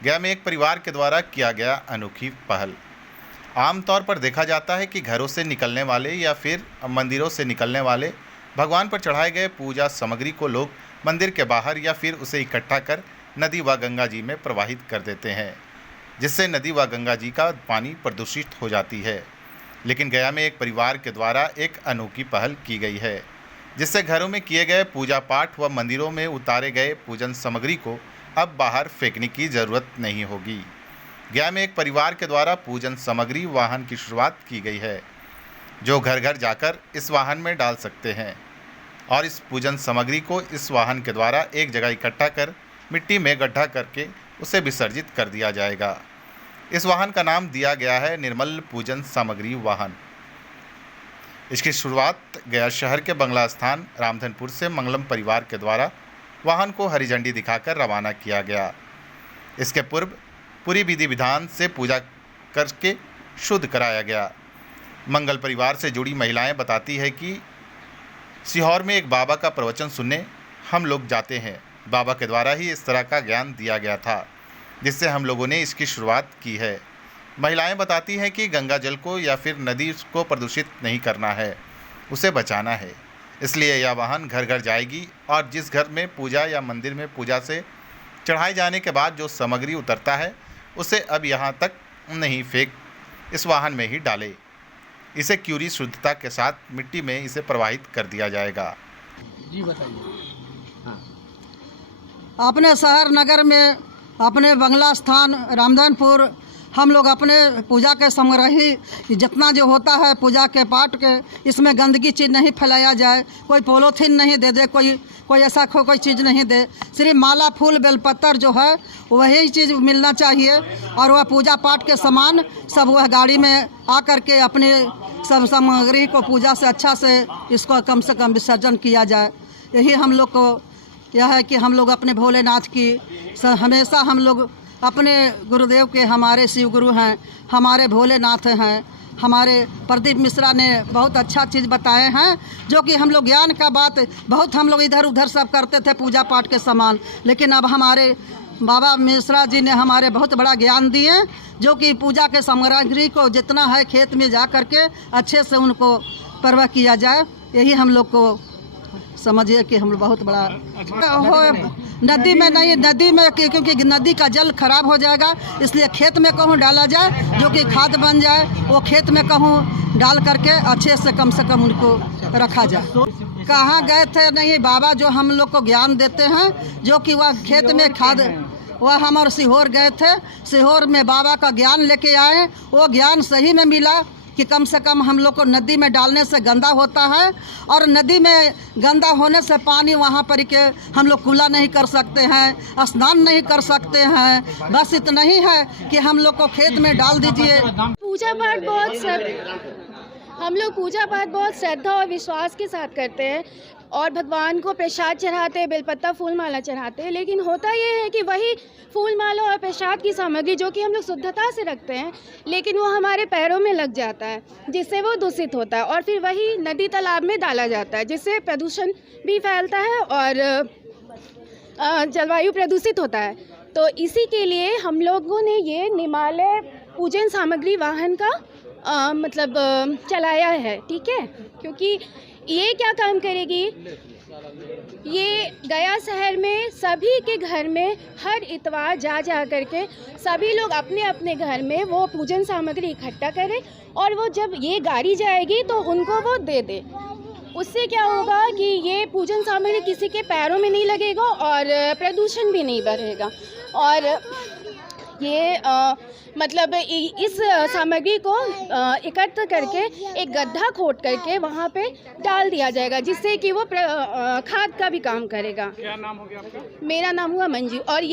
गया में एक परिवार के द्वारा किया गया अनोखी पहल। आमतौर पर देखा जाता है कि घरों से निकलने वाले या फिर मंदिरों से निकलने वाले भगवान पर चढ़ाए गए पूजा सामग्री को लोग मंदिर के बाहर या फिर उसे इकट्ठा कर नदी व गंगा जी में प्रवाहित कर देते हैं, जिससे नदी व गंगा जी का पानी प्रदूषित हो जाती है। लेकिन गया में एक परिवार के द्वारा एक अनोखी पहल की गई है, जिससे घरों में किए गए पूजा पाठ व मंदिरों में उतारे गए पूजन सामग्री को अब बाहर फेंकने की ज़रूरत नहीं होगी। गया में एक परिवार के द्वारा पूजन सामग्री वाहन की शुरुआत की गई है, जो घर घर जाकर इस वाहन में डाल सकते हैं और इस पूजन सामग्री को इस वाहन के द्वारा एक जगह इकट्ठा कर मिट्टी में गड्ढा करके उसे विसर्जित कर दिया जाएगा। इस वाहन का नाम दिया गया है निर्मल पूजन सामग्री वाहन। इसकी शुरुआत गया शहर के बंगला स्थान रामधनपुर से मंगलम परिवार के द्वारा वाहन को हरी झंडी दिखाकर रवाना किया गया। इसके पूर्व पूरी विधि विधान से पूजा करके शुद्ध कराया गया। मंगल परिवार से जुड़ी महिलाएं बताती है कि सीहोर में एक बाबा का प्रवचन सुनने हम लोग जाते हैं। बाबा के द्वारा ही इस तरह का ज्ञान दिया गया था, जिससे हम लोगों ने इसकी शुरुआत की है। महिलाएं बताती हैं कि गंगा जल को या फिर नदी को प्रदूषित नहीं करना है, उसे बचाना है। इसलिए यह वाहन घर घर जाएगी और जिस घर में पूजा या मंदिर में पूजा से चढ़ाए जाने के बाद जो सामग्री उतरता है उसे अब यहाँ तक नहीं फेंक इस वाहन में ही डाले। इसे क्यूरी शुद्धता के साथ मिट्टी में इसे प्रवाहित कर दिया जाएगा। जी बताइए। अपने शहर नगर में अपने बंगला स्थान रामधनपुर हम लोग अपने पूजा के सामग्री जितना जो होता है पूजा के पाठ के, इसमें गंदगी चीज़ नहीं फैलाया जाए, कोई पोलोथीन नहीं दे दे, कोई ऐसा कोई चीज़ नहीं दे। सिर्फ माला फूल बेलपत्तर जो है वही चीज़ मिलना चाहिए और वह पूजा पाठ के सामान सब वह गाड़ी में आ कर के अपने सब सामग्री को पूजा से अच्छा से इसको कम से कम विसर्जन किया जाए। यही हम लोग को यह है कि हम लोग अपने भोलेनाथ की हमेशा हम लोग अपने गुरुदेव के, हमारे शिव गुरु हैं, हमारे भोलेनाथ हैं, हमारे प्रदीप मिश्रा ने बहुत अच्छा चीज़ बताए हैं, जो कि हम लोग ज्ञान का बात बहुत हम लोग इधर उधर सब करते थे पूजा पाठ के सामान, लेकिन अब हमारे बाबा मिश्रा जी ने हमारे बहुत बड़ा ज्ञान दिए, जो कि पूजा के सामग्री को जितना है खेत में जा कर के अच्छे से उनको परवाह किया जाए। यही हम लोग को समझिए कि हम बहुत बड़ा हो नदी में नहीं, नदी में क्योंकि नदी का जल खराब हो जाएगा, इसलिए खेत में कहूँ डाला जाए जो कि खाद बन जाए। वो खेत में कहूँ डाल करके अच्छे से कम उनको रखा जाए। कहाँ गए थे नहीं, बाबा जो हम लोग को ज्ञान देते हैं, जो कि वह खेत में खाद, वह हम और सीहोर गए थे, सीहोर में बाबा का ज्ञान लेके आए। वो ज्ञान सही में मिला कि कम से कम हम लोग को नदी में डालने से गंदा होता है और नदी में गंदा होने से पानी वहाँ पर के हम लोग कूला नहीं कर सकते हैं, स्नान नहीं कर सकते हैं। बस इतना ही है कि हम लोग को खेत में डाल दीजिए। पूजा पाठ हम लोग पूजा पाठ बहुत श्रद्धा और विश्वास के साथ करते हैं और भगवान को प्रसाद चढ़ाते हैं, बेलपत्ता फूल माला चढ़ाते हैं। लेकिन होता ये है कि वही फूल माला और प्रसाद की सामग्री जो कि हम लोग शुद्धता से रखते हैं, लेकिन वो हमारे पैरों में लग जाता है, जिससे वो दूषित होता है और फिर वही नदी तालाब में डाला जाता है, जिससे प्रदूषण भी फैलता है और जलवायु प्रदूषित होता है। तो इसी के लिए हम लोगों ने ये निमालय पूजन सामग्री वाहन का चलाया है, ठीक है। क्योंकि ये क्या काम करेगी, ये गया शहर में सभी के घर में हर इतवार जा करके सभी लोग अपने अपने घर में वो पूजन सामग्री इकट्ठा करें और वो जब ये गाड़ी जाएगी तो उनको वो दे दे। उससे क्या होगा कि ये पूजन सामग्री किसी के पैरों में नहीं लगेगा और प्रदूषण भी नहीं बढ़ेगा। और ये इस सामग्री को एकत्र करके एक गड्ढा खोद करके वहाँ पे डाल दिया जाएगा, जिससे कि वो खाद का भी काम करेगा। क्या नाम हो गया आपका? मेरा नाम हुआ मंजू। और